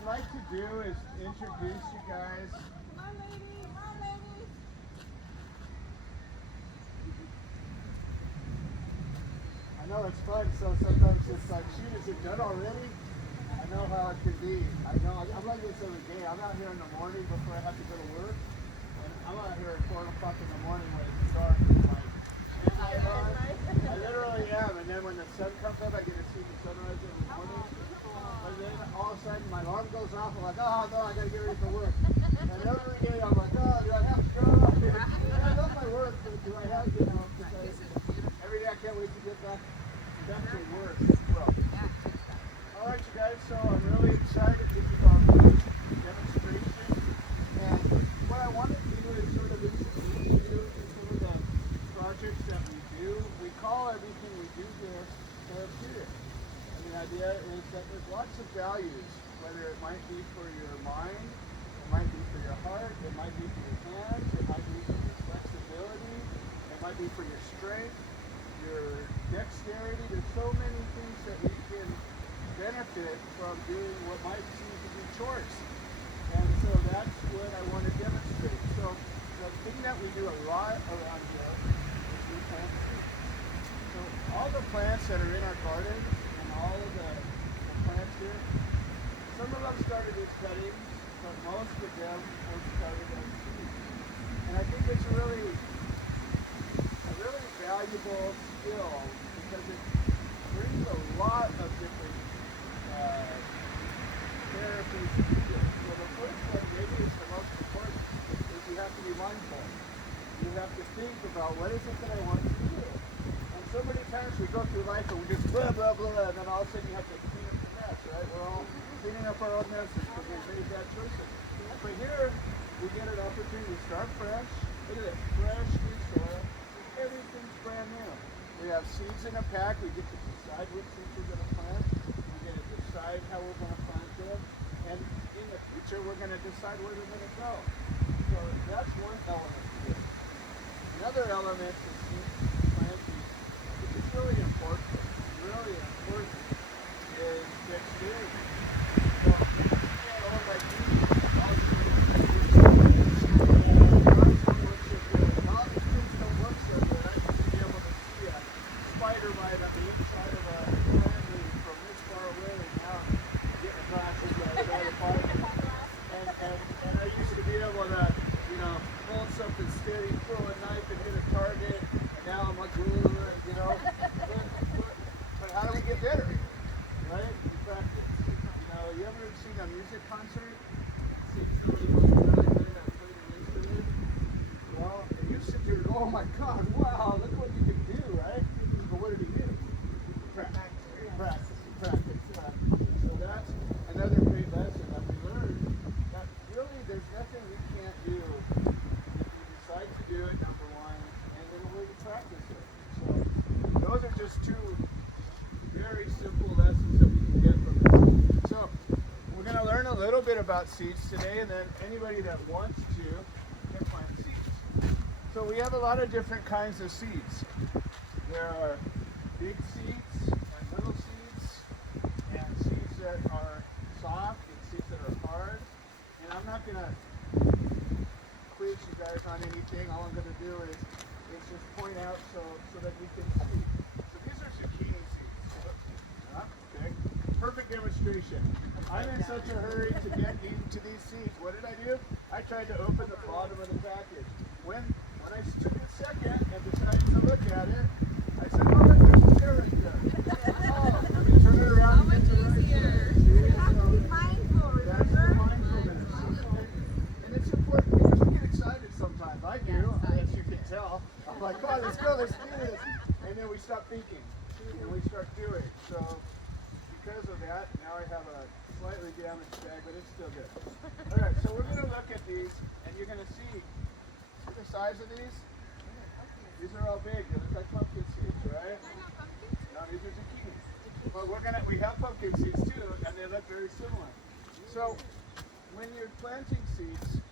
I'd like to do is introduce you guys. Hi, lady. Hi, lady. I know it's fun, so sometimes it's like, shoot, is it done already? I know how it can be. I know. I'm like this every day. I'm out here in the morning before I have to go to work. And I'm out here at 4 o'clock in the morning when it's dark. It's like, midnight on. I literally am. And then when the sun comes up, I get to see the sunrise every morning. And then all of a sudden my alarm goes off. I'm like, oh no, I gotta get ready for work. And every day I'm like, oh, do I have to go? I love my work, but do I have to? Every day I can't wait to get back to work as well. All right, you guys. So I'm really excited. This is our first demonstration, and what I want to do is sort of introduce you to some of the projects that we do. We call everything we do here therapeutic. And the idea is that there's lots of values, whether it might be for your mind, it might be for your heart, it might be for your hands, it might be for your flexibility, it might be for your strength, your dexterity. There's so many things that we can benefit from doing what might seem to be chores. And so that's what I want to demonstrate. So the thing that we do a lot around here is we plant seeds. So all the plants that are in our garden and all of the plants here, some of them started as cuttings, but most of them were started as seeds. And I think it's a really valuable skill because it brings a lot of different therapies to it. So the first one, maybe is the most important, is you have to be mindful. You have to think about what is it that I want to do. And so many times we go through life and we just blah, blah, blah, and then all of a sudden you have to clean up the mess, right? We're all cleaning up our own messes because we've made bad choices. But here, we get an opportunity to start fresh. Look at this, fresh new soil. Everything's brand new. We have seeds in a pack. We get to decide which seeds we're going to plant. We get to decide how we're going to plant them. And in the future, we're going to decide where they're going to go. So that's one element to it. Another element to seed planting, which is really important, is dexterity. So, like these, spider bite on the inside of a plant leaf from this far away, and now getting glasses right apart. And I used to be able to, hold something steady, throw a knife and hit a target, and now I'm like, but how do we get better? Right? We practice. You ever seen a music concert? See somebody who's really good at playing an instrument? Well, and you sit there and go, oh my God, wow, look what you can do, right? But what did he do? Practice. So that's another great lesson that we learned, that really there's nothing we can't do if we decide to do it, number one, and then we're to practice it. So those are just two very simple lessons that we can get from this. So we're going to learn a little bit about seeds today, and then anybody that wants to can plant seeds. So we have a lot of different kinds of seeds. There are big seeds and little seeds, and seeds that are soft and seeds that are hard. And I'm not going to quiz you guys on anything. All I'm going to do is just point out so that you can see. So these are zucchini seeds. Okay. Perfect demonstration. I'm in such a hurry to get into these seeds. What did I do? I tried to open the bottom of the package. When I took a second and decided to look at it, I said, oh, look, there's a carrot there. Oh, let me turn it around and get the right side. You have to be mindful, That's the mindfulness. And it's important because we get excited sometimes. I do, as you can tell. I'm like, oh, let's go, let's do this. And then we stop thinking, and we start doing. So because of that, now I have a slightly damaged bag, but it's still good. All right, so we're going to look at these, and you're going to see the size of these. These are all big. They look like pumpkin seeds, right? No, these are zucchini. But we have pumpkin seeds too, and they look very similar. So when you're planting seeds,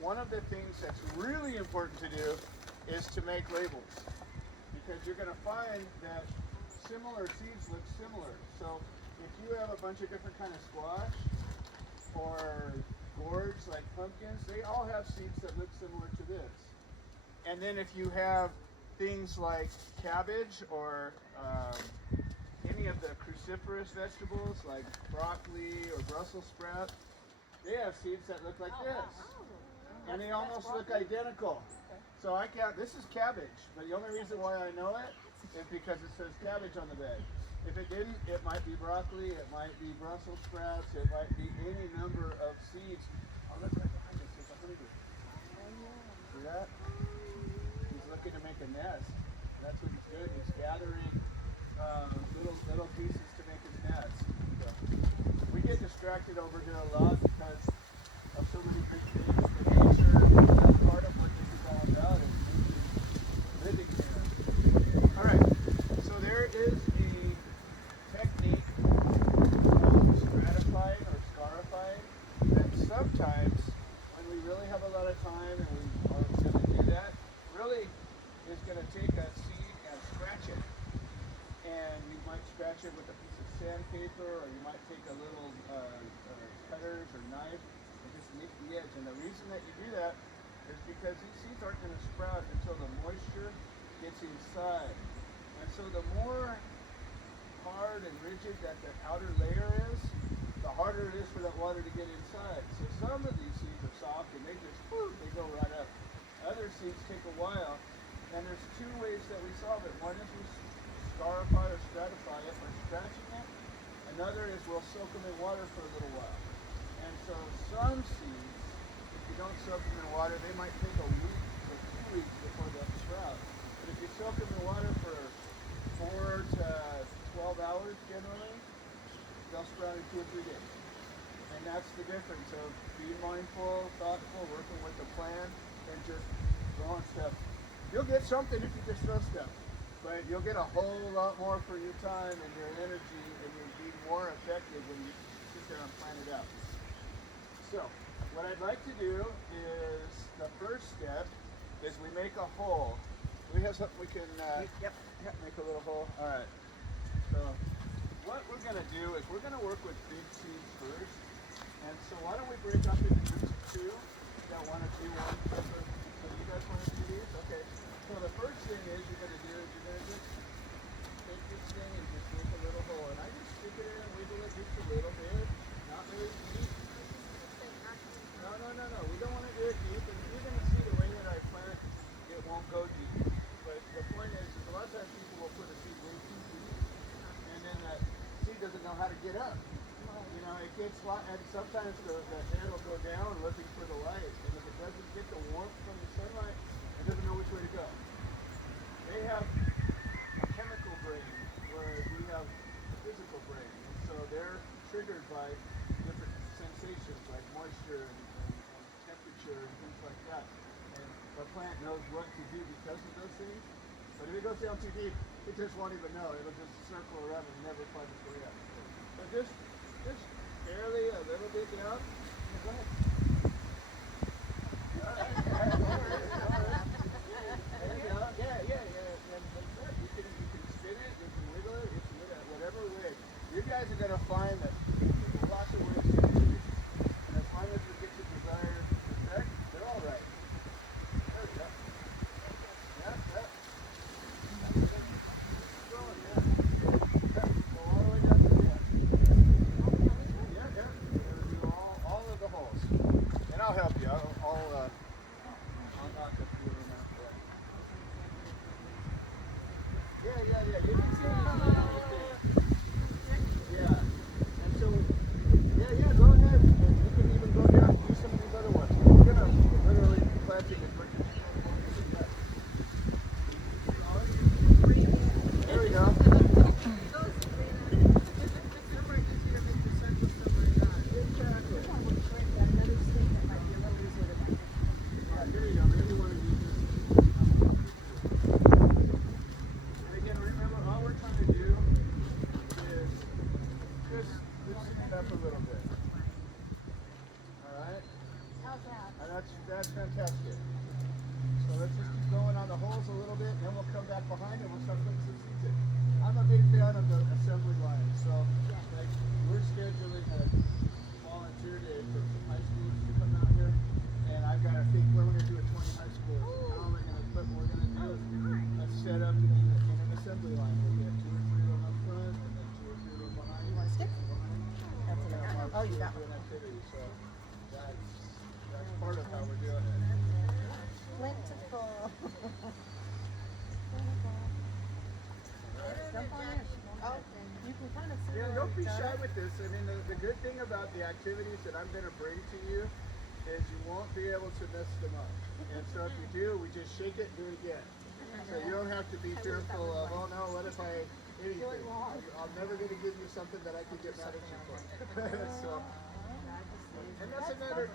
one of the things that's really important to do is to make labels, because you're going to find that similar seeds look similar. So if you have a bunch of different kind of squash, or gourds like pumpkins, they all have seeds that look similar to this. And then if you have things like cabbage or any of the cruciferous vegetables like broccoli or Brussels sprouts, they have seeds that look like this. And they almost look identical. So I can't, this is cabbage, but the only reason why I know it is because it says cabbage on the bag. If it didn't, it might be broccoli, it might be Brussels sprouts, it might be any number of seeds. Oh, look right behind us, there's a honeybee. See that? He's looking to make a nest. That's what he's doing. He's gathering little pieces to make his nest. So, we get distracted over here a lot because of so many big things. But nature, that's part of what this is all about, is living there. All right, so there is a technique of stratifying or scarifying that sometimes, when we really have a lot of time and we are going to do that, really is going to take a seed and scratch it. And you might scratch it with a piece of sandpaper, or you might take a little cutters or knife and just nick the edge. And the reason that you do that is because these seeds aren't going to sprout until the moisture gets inside. And so the more hard and rigid that the outer layer is, the harder it is for that water to get inside. So some of these seeds are soft and they just, they go right up. Other seeds take a while. And there's two ways that we solve it. One is we scarify or stratify it by scratching it. Another is we'll soak them in water for a little while. And so some seeds, if you don't soak them in water, they might take a week or 2 weeks before they'll sprout. But if you soak them in water for 4 to 12 hours generally, they'll sprout in 2 or 3 days. And that's the difference of being mindful, thoughtful, working with the plan, and just throwing stuff. You'll get something if you just throw stuff, but you'll get a whole lot more for your time and your energy, and you'll be more effective when you sit there and plan it out. So, what I'd like to do is, the first step is we make a hole. Do we have something we can make a little hole? All right. So, what we're going to do is we're going to work with big seeds first. And so why don't we break up into groups of 2 that want to do one. So you guys want to do these? Okay. So the first thing is you're going to do is you're going to just take this thing and just make a little hole. And I just stick it in and wiggle it just a little bit. Not very deep. No. We don't want to do it deep. And you're going to see the way that I plant, it won't go deep. But the point is a lot of times people will put a seed way too deep. And then that seed doesn't know how to get up. You know, it gets light, and sometimes the head will go down looking for the light. And if it doesn't get the warmth from the sunlight, it doesn't know which way to go. They have a chemical brain, whereas we have a physical brain. And so they're triggered by different sensations like moisture and temperature and things like that. And the plant knows what to do because of those things. But if it goes down too deep, it just won't even know. It'll just circle around and never find its way up. But just barely a little bit down. Go ahead. All right. There you go. Yeah. And you can spin it, you can wiggle it, you can do that, whatever way. You guys are going to find that there's lots of ways to do it. And as long as you get the desired effect, they're all right. There we go. Yeah. I'll help you. I'll knock a few of them out there. Yeah. You can see the thing. Yeah. And so Oh, you got do an activity. So that's part of how we're doing it. plentiful. Jump on in. Oh, you can kind of see Yeah, where don't be we've done shy it. with this. I mean, the good thing about the activities that I'm going to bring to you is you won't be able to mess them up. And so if you do, we just shake it and do it again. So you don't have to be fearful of, oh no, what if I anything? I'm never going to give you something that I could get mad at you for. So, and that's another.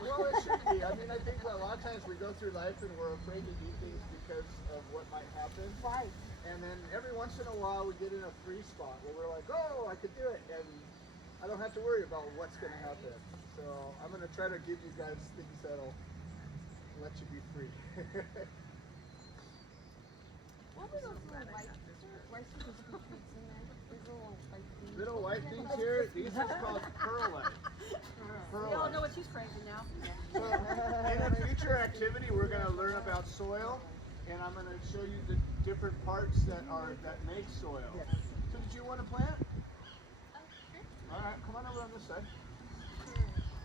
Well, it should be. I mean, I think a lot of times we go through life and we're afraid to do things because of what might happen. Right. And then every once in a while we get in a free spot where we're like, oh, I could do it. And I don't have to worry about what's going to happen. So I'm going to try to give you guys things that'll let you be free. What were those little white rice treats in there? These little white things. Little white things here, these are called perlite. We all know what she's crazy now. So in a future activity, we're going to learn about soil, and I'm going to show you the different parts that make soil. So did you want to plant? All right, come on over on this side.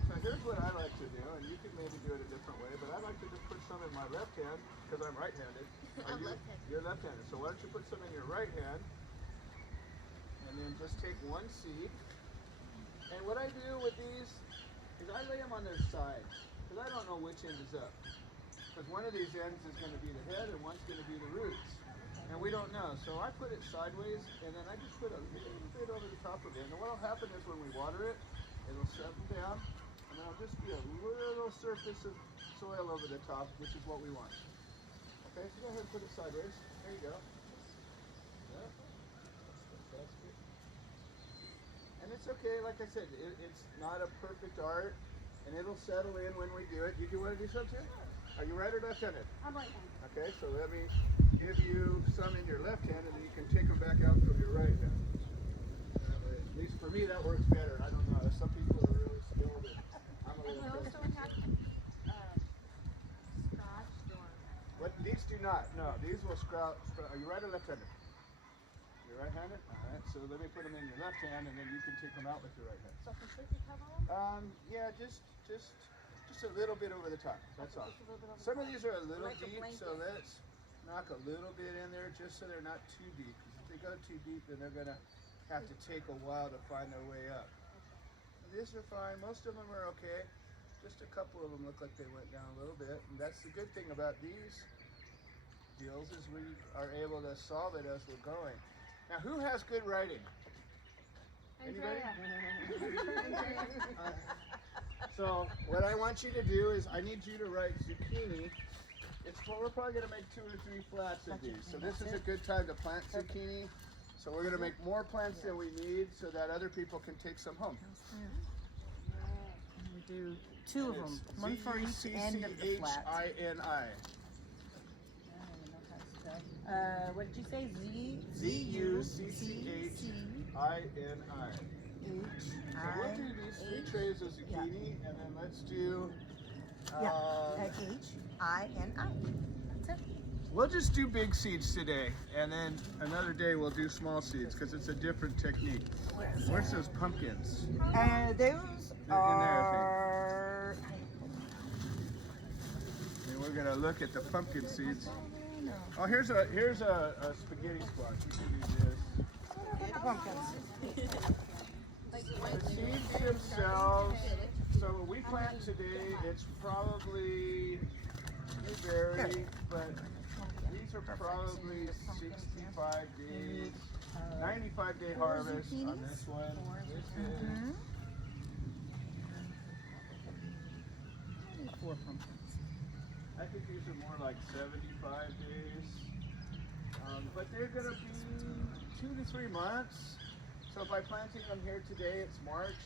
So here's what I like to do, and you can maybe do it a different way, but I like to just put some in my left hand because I'm right-handed. I'm left-handed. You're left-handed. So why don't you put some in your right hand, and then just take one seed. And what I do with these is I lay them on their side because I don't know which end is up. Because one of these ends is going to be the head and one's going to be the roots. And we don't know. So I put it sideways and then I just put a little bit over the top of it. And what will happen is when we water it, it'll settle down and there'll just be a little surface of soil over the top, which is what we want. Okay, so go ahead and put it sideways. There you go. Yep. That's good. And it's okay, like I said, it's not a perfect art, and it'll settle in when we do it. You do want to do something? Are you right or left-handed? I'm right-handed. Okay, so let me give you some in your left hand, and then you can take them back out from your right hand. That way, at least for me, that works better. I don't know. Some people are really skilled, and I'm a And we little also crazy. have scotch or... What? These do not. No, these will sprout. Are you right or left-handed? You're right-handed? All right, so let me put them in your left hand, and then you can take them out with your right hand. So completely cover them? Yeah, just a little bit over the top. That's all. Just a little bit over the Some of top. these are a little Like a deep, so blanket. let's knock a little bit in there just so they're not too deep. Because if they go too deep, then they're gonna have to take a while to find their way up. These are fine. Most of them are okay. Just a couple of them look like they went down a little bit. And that's the good thing about these deals is we are able to solve it as we're going. Now, who has good writing? Anybody? So what I want you to do is I need you to write zucchini. We're probably going to make 2 or 3 flats of these. So this is a good time to plant zucchini. So we're going to make more plants than we need so that other people can take some home. We do 2 of them, one for each end of the flat. Z-U-C-C-H-I-N-I. What did you say? Z-U-C-C-H-I-N-I. So we'll do these 3 trays of zucchini, and then let's do. H-I-N-I. That's it. We'll just do big seeds today, and then another day we'll do small seeds because it's a different technique. Where's those pumpkins? And those They're in there, are. And we're gonna look at the pumpkin seeds. Oh, here's a spaghetti squash. We can do this. The pumpkins. The seeds themselves. So what we plant today, it's probably vary, but these are probably 65 days, 95-day harvest on this one. This is 4 pumpkins. I think these are more like 75 days. But they're going to be 2 to 3 months. So by planting them here today, it's March.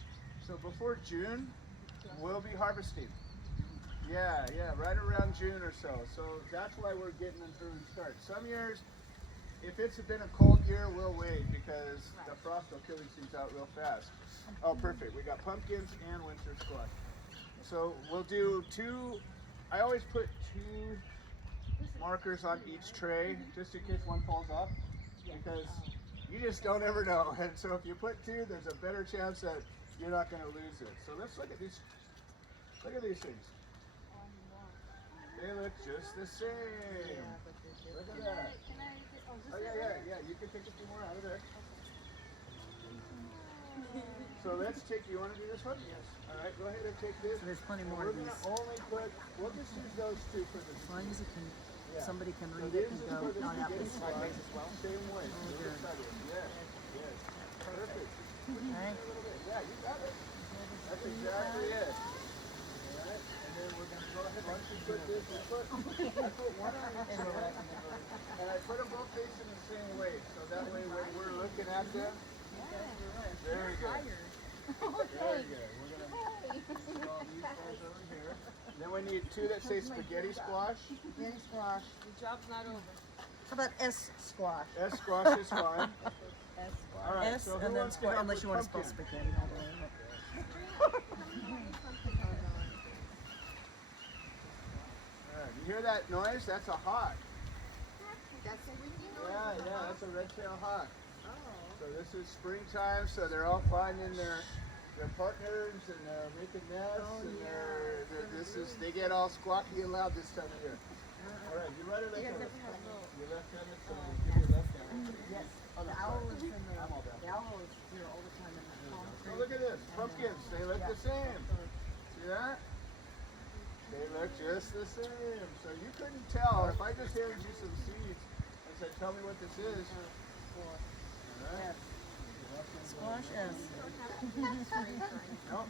So before June, we'll be harvesting. Yeah, right around June or so. So that's why we're getting them through and start. Some years, if it's been a cold year, we'll wait because the frost will kill these things out real fast. Oh, perfect. We got pumpkins and winter squash. So we'll do 2. I always put 2 markers on each tray just in case one falls off because you just don't ever know. And so if you put 2, there's a better chance that you're not going to lose it. So let's look at these. Look at these things. They look just the same. Look at that. Oh yeah. You can take a few more out of there. So let's take. You want to do this one? Yes. All right. Go ahead and take this. So there's plenty more We're of going these. to only put. We'll just use those two for this. As long as it can, somebody can So read this it and is go, for the oh, that spaghetti was squash. fine. Same way. Oh, Look good. at it. Yes. Yes. Perfect. Okay. Yeah, you got it. That's exactly it. All right. And then we're going to go ahead. Why don't you put this? I put one on each side. And I put them both facing the same way. So that way when we're looking at them, very good. Very good. We're going to install these guys over here. Then we need two that say spaghetti squash. Spaghetti squash. The job's not over. How about S squash? S squash is fine. All right, S so who and then wants to help unless you with want to spell pumpkin? spaghetti all the way. All right, you hear that noise? That's a hawk. That's a wiki Yeah, that's a red-tailed hawk. Oh. So this is springtime, so they're all finding their partners and they're making nests and they get all squawky and loud this time of year. All right, you right or left handed? You left-handed, so give me left-handed. Yes. Oh, The no, owl sorry. is in the, I'm all down. the owl is here all the time in the palm So tree. look at this, pumpkins, they look the same. See that? They look just the same. So you couldn't tell if I just handed you some seeds and said, tell me what this is. All right. Squash S. Nope,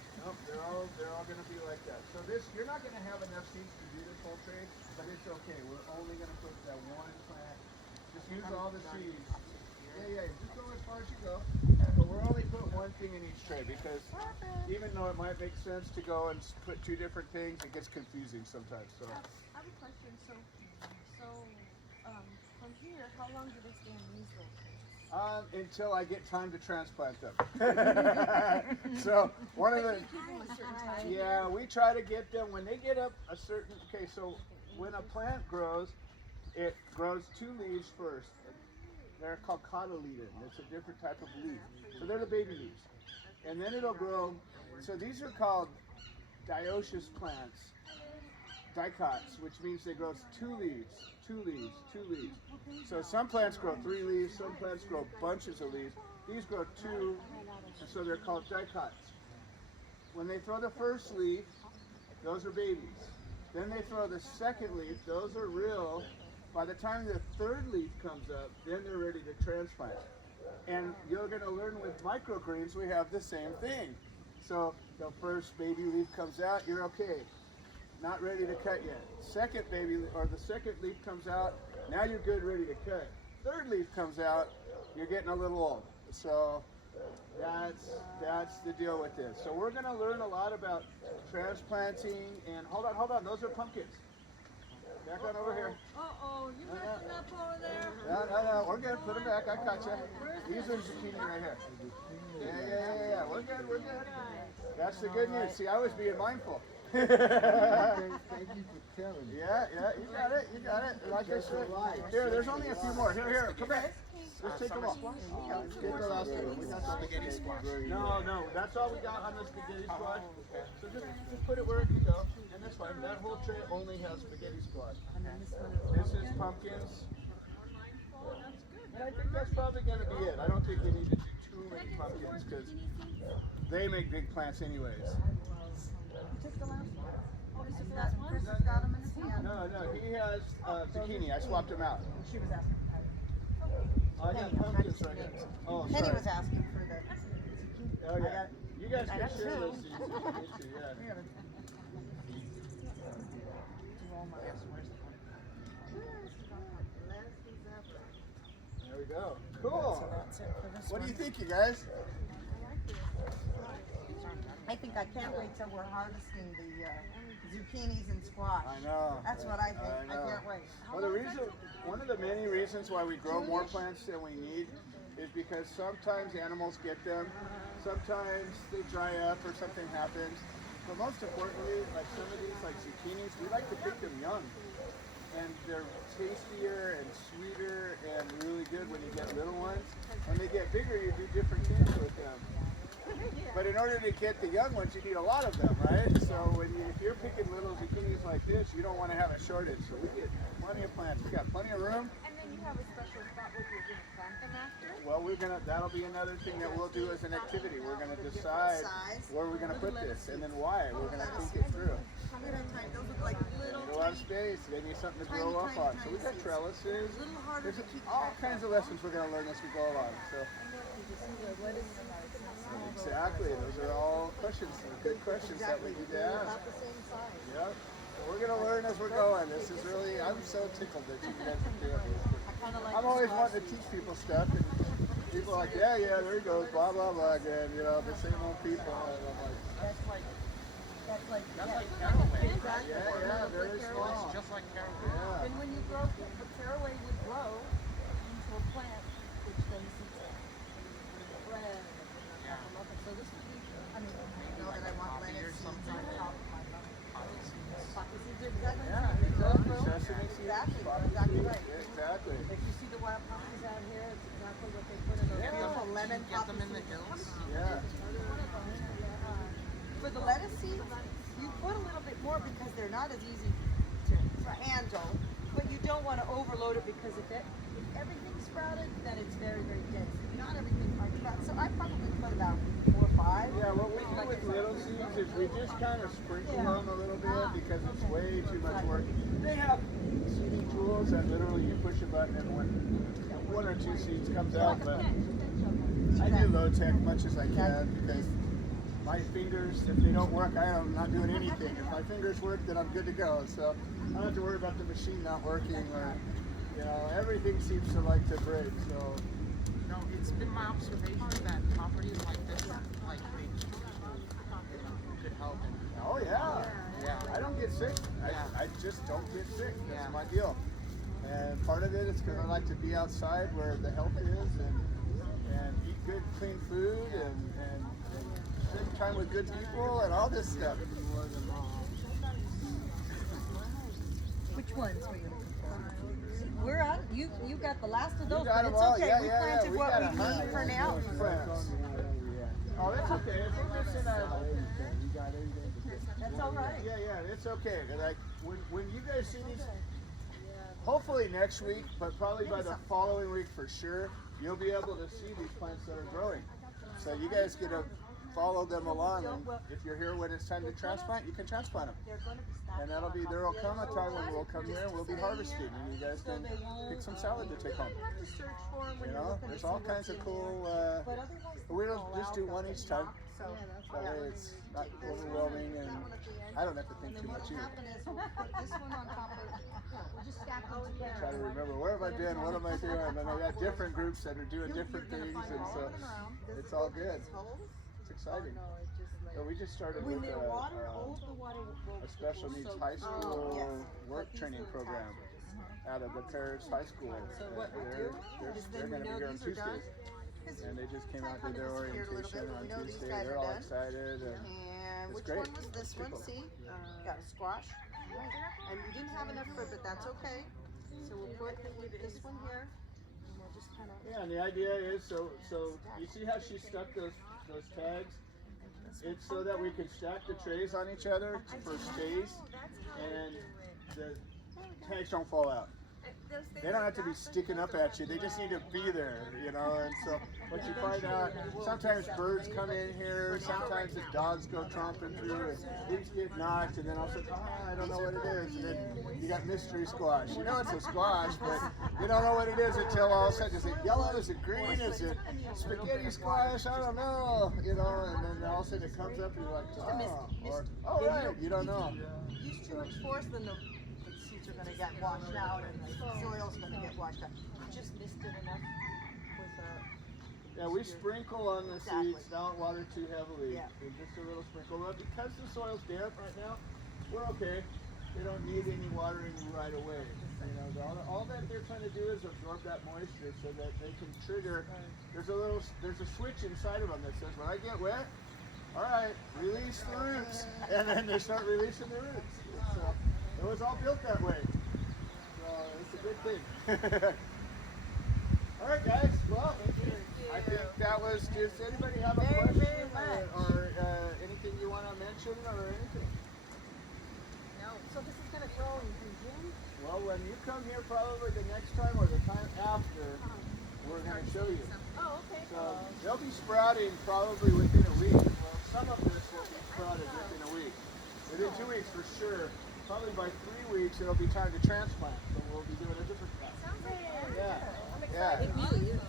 they're all going to be like that. So this, you're not going to have enough seeds to do this whole tray, but it's okay. We're only going to put that one plant. Just use all the seeds. Yeah, just go as far as you go. But we're only put one thing in each tray because even though it might make sense to go and put two different things, it gets confusing sometimes. So I have a question. So, from here, how long do they stay in these little things? until I get time to transplant them. So one of the Keep them a certain time. yeah, we try to get them when they get up a certain. Okay, so when a plant grows, it grows two leaves first. They're called cotyledon. It's a different type of leaf. So they're the baby leaves. And then it'll grow. So these are called dioecious plants, dicots, which means they grow two leaves. So some plants grow 3 leaves, some plants grow bunches of leaves. These grow 2, and so they're called dicots. When they throw the first leaf, those are babies. Then they throw the second leaf, those are real. By the time the third leaf comes up, then they're ready to transplant. And you're going to learn with microgreens, we have the same thing. So the first baby leaf comes out, you're okay. Not ready to cut yet. Second baby, or the second leaf comes out, now you're good, ready to cut. Third leaf comes out, you're getting a little old. So that's the deal with this. So we're going to learn a lot about transplanting. And hold on, those are pumpkins. Back on over here. Uh-oh, you messing up over there? No, we're good. Put them back. I caught you. These are zucchini right here. Yeah. We're good. That's the good news. See, I was being mindful. Thank you for telling me. Yeah, you got it. Like I said, here, there's only a few more. Here, come back. Let's take them all. Get the last one. We got the spaghetti squash. No, that's all we got on the spaghetti squash. So just put it where it can go, and that's fine. That whole tray only has spaghetti squash. This is pumpkins. And I think that's probably going to be it. I don't think we need to do too many pumpkins because they make big plants anyways. Just the last one. Oh, this is the last one? Chris has got him in his hand. No, he has zucchini. I swapped them out. She was asking. I got pumpkins right here. Oh, Penny sorry. was asking for the zucchini. Oh, yeah. You guys I can got share two. those seeds. Me too, yeah. We're gonna do all my There we go. Cool. So that's it for this What do one. you think, you guys? I think I can't wait till we're harvesting the zucchinis and squash. I know. That's what I think. I I know. can't wait. Well, one of the many reasons why we grow more plants than we need is because sometimes animals get them, sometimes they dry up or something happens. But most importantly, like some of these, like zucchinis, we like to pick them young. And they're tastier and sweeter and really good when you get little ones. When they get bigger, you do different things with them. But in order to get the young ones, you need a lot of them, right? So if you're picking little zucchinis like this, you don't want to have a shortage. So we get plenty of plants. We got plenty of room. And then you have a special spot where you're gonna plant them after? Well, that'll be another thing that we'll do as an activity. We're gonna decide where we're gonna put this and then why. We're gonna think it through. Those look like little Need a lot of space. They need something to grow up on. So we got trellises. little harder There's to keep all kinds of lessons we're gonna learn as we go along. So exactly, those are all questions, good questions that we need to ask. about the same size. Yep. So we're gonna learn as we're going. This is really, I'm so tickled that you guys are doing this. I'm always wanting to teach people stuff, and people are like, yeah, there he goes, blah blah blah again. You know, the same old people. And I'm like, That's like caraway. yeah, very small. It's just like caraway. Yeah. And when you grow, the caraway would grow into a plant, which then spread. So this would be, I mean, I know that I want lettuce seeds on top of my poppy seeds are exactly Yeah, exactly. Sesame seeds. Exactly right. Exactly. If you see the wild poppies out here, it's exactly what they put in those beautiful lemon Get them poppy in the seeds. hills. Yeah. For the lettuce seeds, you put a little bit more because they're not as easy to handle, but you don't want to overload it because if everything's sprouted, then it's very, very dense. Not everything might sprout. So I probably put about 4 or 5. Yeah, what we do with little seeds is we just kind of sprinkle them a little bit because it's way too much work. They have seeding tools that literally you push a button and one or two seeds comes out, but I do low tech much as I can because my fingers, if they don't work, I'm not doing anything. If my fingers work, then I'm good to go. So I don't have to worry about the machine not working or, everything seems to like to break. So. No, it's been my observation that properties like this, like they keep people in good health. Oh yeah. Yeah. I don't get sick. I just don't get sick. That's my deal. And part of it is because I like to be outside where the health is and eat good, clean food and spend time with good people and all this stuff. Which ones were you looking for? We're on. You got the last of those, got but them it's all. okay. Yeah, we yeah, planted we what got we 100 need for now. plants. Oh, that's okay. If we're missing That's all right. Yeah, it's okay. Like when you guys see these, hopefully next week, but probably by the following week for sure, you'll be able to see these plants that are growing. So you guys get to follow them along, and if you're here when it's time to transplant, you can transplant them. And there'll come a time when we'll come here and we'll be harvesting, and you guys can pick some salad to take home. There's all kinds of cool. We don't just do one each time. That way it's not overwhelming, and I don't have to think too much either. Try to remember where have I been, what am I doing, and I got different groups that are doing different things, and so it's all good. It's exciting. So we just started with a special needs high school work training program out of the Paris High School. They're going to be here on Tuesdays. And they just came out and did their orientation on Tuesday. They're all excited. And which one was this one? See? Got a squash. And we didn't have enough fruit, but that's okay. So we'll put this one here. And we'll just kind of... Yeah, and the idea is, so you see how she stuck those tags? It's so that we can stack the trays on each other for space, and the tags don't fall out. They don't have to be sticking up at you. They just need to be there, And so what you find out, sometimes birds come in here, sometimes the dogs go tromping through, and things get knocked, and then all of a sudden, I don't know what it is. And then you got mystery squash. You know it's a squash, but you don't know what it is until all of a sudden, is it yellow? Is it green? Is it spaghetti squash? I don't know, And then all of a sudden it comes up, and you're like, oh, right, you don't know. Use too much force, then the seeds are going to get washed out, and the soil's going to get washed out. You just missed it enough with Yeah, we sprinkle on the seeds, don't water too heavily. Just a little sprinkle. But because the soil's damp right now, we're okay. They don't need any watering right away. All that they're trying to do is absorb that moisture so that they can trigger. There's a switch inside of them that says, when I get wet, all right, release the roots. And then they start releasing the roots. So it was all built that way. So it's a good thing. All right, guys. Well, I think that was. Does anybody have a Very, question very much. or anything you want to mention or anything? So this is gonna grow in June? Well, when you come here, probably the next time or the time after, we're going to show you. Oh, okay. So they'll be sprouting probably within a week. Well, some of this will be sprouted within a week. Within 2 weeks for sure. Probably by 3 weeks, it'll be time to transplant. So we'll be doing a different plant. Yeah. Yeah. It really is.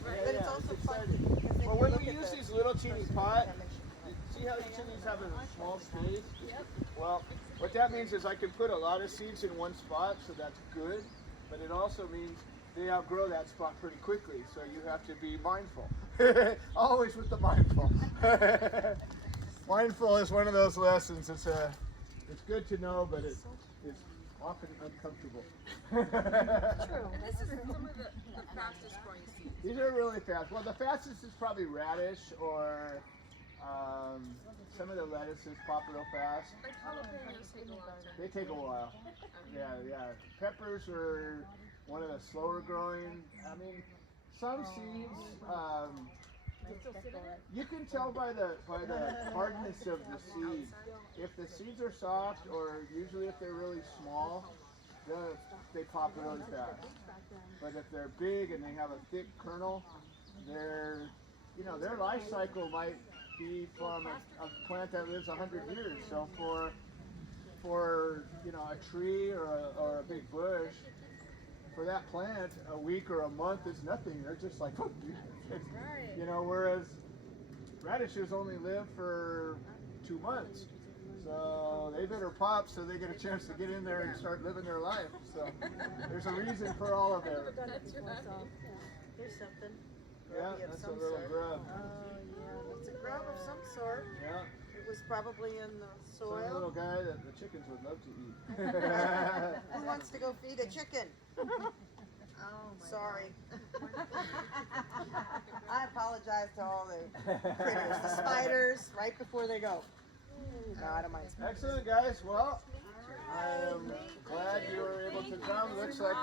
But it's also fun because then Well, you when look we at use the these little teeny pots, that makes you see how each of these have a small space? Well, what that means is I can put a lot of seeds in one spot, so that's good. But it also means they outgrow that spot pretty quickly, so you have to be mindful. Always with the mindful. Mindful is one of those lessons. It's good to know, but it's often uncomfortable. This is some of the fastest growing seeds. These are really fast. Well, the fastest is probably radish or some of the lettuces pop real fast. Like jalapenos take a long time. They take a while. Yeah. Peppers are one of the slower growing. I mean, some seeds, you can tell by the hardness of the seed. If the seeds are soft, or usually if they're really small, they pop really fast. But if they're big and they have a thick kernel, their life cycle might be from a plant that lives 100 years. So for a tree or a big bush, for that plant, a week or a month is nothing. They're just like, whereas radishes only live for 2 months. So they better pop so they get a chance to get in there and start living their life. So there's a reason for all of it. Here's something. Yeah, Grubby of that's a some little sort. grub. Yeah, it's a grub of some sort. Yeah, It was probably in the some little soil. guy that the chickens would love to eat. Who wants to go feed a chicken? Sorry. I apologize to all the critters, the spiders, right before they go. No, I don't mind. Excellent, guys. Well, I'm glad you were able to come. Looks like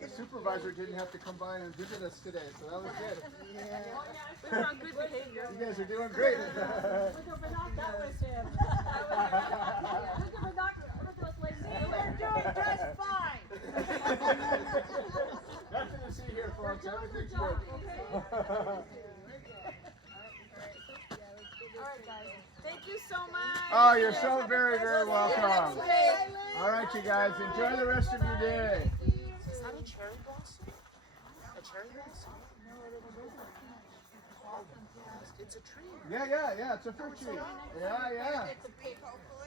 the supervisor didn't have to come by and visit us today, so that was good. We were on good behavior. You guys are doing great. We're doing just fine. Nothing to see here, folks. Everything's good. Thank you so much. Oh, you're so very, very welcome. All right, you guys. Enjoy the rest of your day. Is that a cherry blossom? A cherry blossom? It's a tree. Yeah. It's a fruit tree. Yeah. It's a big hopefully.